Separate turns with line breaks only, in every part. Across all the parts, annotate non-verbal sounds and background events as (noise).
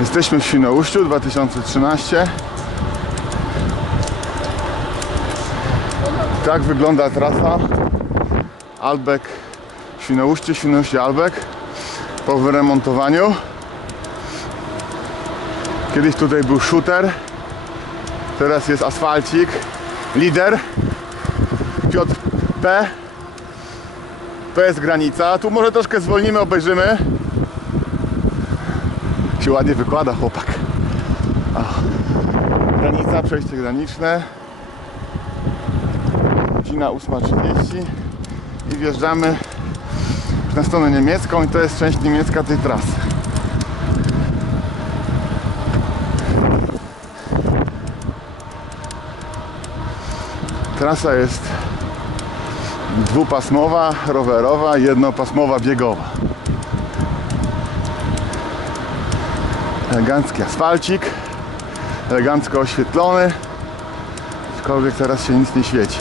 Jesteśmy w Świnoujściu 2013. Tak wygląda trasa Albek Świnoujście, Świnoujście Albek po wyremontowaniu. Kiedyś tutaj był shooter, teraz jest asfalcik, lider, Piotr P. To jest granica. Tu może troszkę zwolnimy, obejrzymy. Się ładnie wykłada chłopak. Granica, przejście graniczne. Godzina 8.30 i wjeżdżamy na stronę niemiecką i to jest część niemiecka tej trasy. Trasa jest dwupasmowa, rowerowa, jednopasmowa, biegowa. Elegancki asfalcik, elegancko oświetlony, aczkolwiek teraz się nic nie świeci.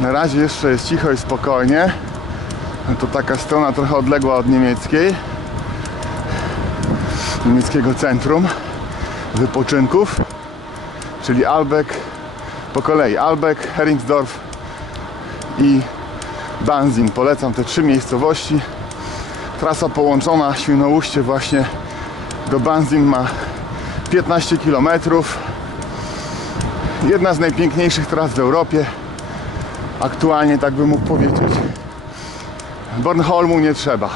Na razie jeszcze jest cicho i spokojnie. To taka strona trochę odległa od niemieckiej. Niemieckiego centrum wypoczynków. Czyli Albeck po kolei. Albeck, Heringsdorf i Banzin. Polecam te trzy miejscowości. Trasa połączona Świnoujście właśnie do Banzin ma 15 km. Jedna z najpiękniejszych tras w Europie aktualnie tak bym mógł powiedzieć. Bornholmu nie trzeba.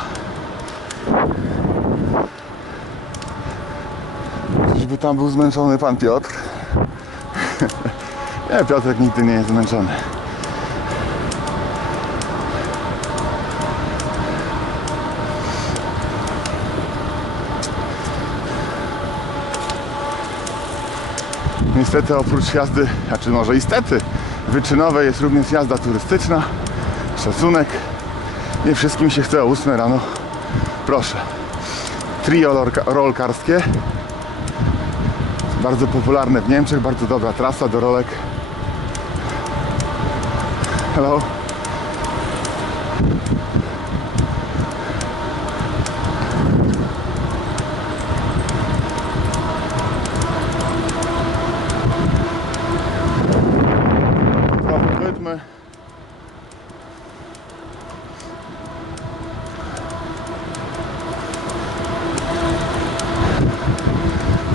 Czyżby tam był zmęczony pan Piotr? (laughs) nie, Piotrek nigdy nie jest zmęczony. Niestety oprócz jazdy, znaczy może istety, wyczynowej jest również jazda turystyczna. Szacunek. Nie wszystkim się chce o 8 rano. Proszę. Trio rolkarskie. Bardzo popularne w Niemczech, bardzo dobra trasa do rolek. Hello. Rytmy.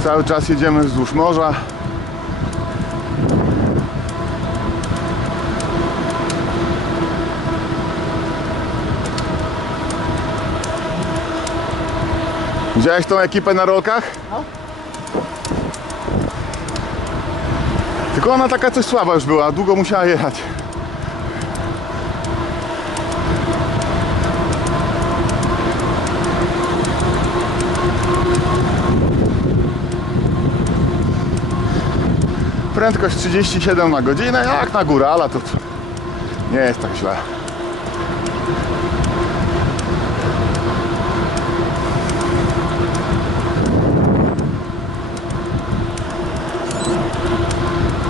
Cały czas jedziemy wzdłuż morza. Widziałeś tą ekipę na rolkach? Tylko ona taka coś słaba już była, długo musiała jechać. Prędkość 37 na godzinę, jak na górę, ale to nie jest tak źle.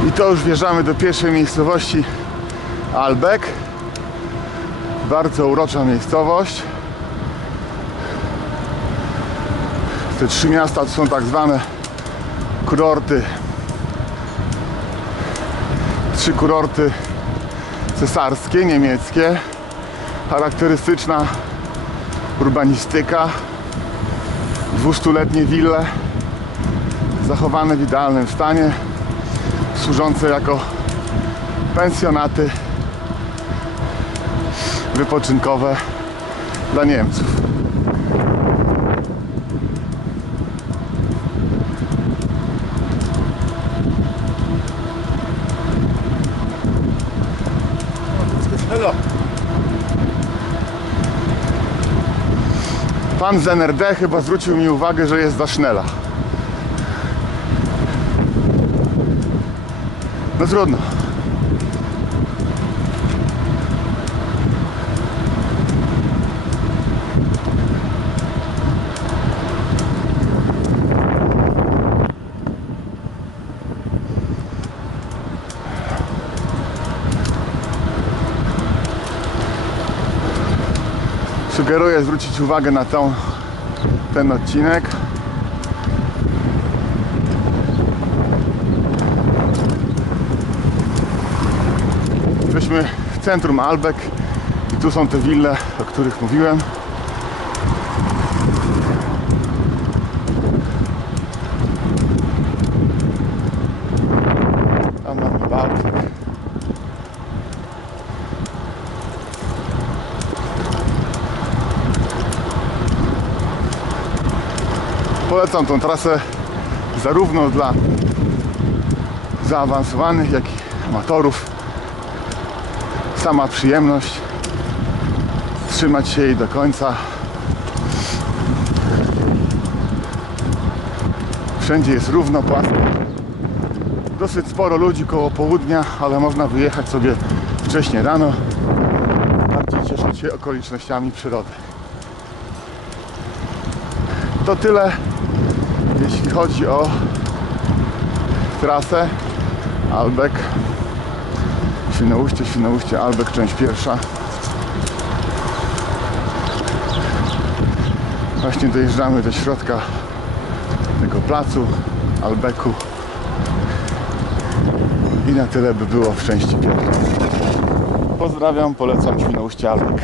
I to już wjeżdżamy do pierwszej miejscowości Albeck. Bardzo urocza miejscowość. Te trzy miasta to są tak zwane kurorty. Trzy kurorty cesarskie, niemieckie. Charakterystyczna urbanistyka. Dwustuletnie wille zachowane w idealnym stanie służące jako pensjonaty wypoczynkowe dla Niemców. Pan z NRD chyba zwrócił mi uwagę, że jest za sznela. No trudno. Sugeruję zwrócić uwagę na tą, ten odcinek. Jesteśmy w centrum Albek i tu są te wille, o których mówiłem. Tam mamy Bałtyk. Polecam tą trasę zarówno dla zaawansowanych, jak i amatorów. Sama przyjemność trzymać się jej do końca. Wszędzie jest równo, płasko. Dosyć sporo ludzi koło południa, ale można wyjechać sobie wcześnie rano. Bardziej cieszyć się okolicznościami przyrody. To tyle, jeśli chodzi o trasę Albek. Świnoujście, Świnoujście, Albek, część pierwsza. Właśnie dojeżdżamy do środka tego placu Albeku. I na tyle by było w części pierwszej. Pozdrawiam, polecam Świnoujście Albek.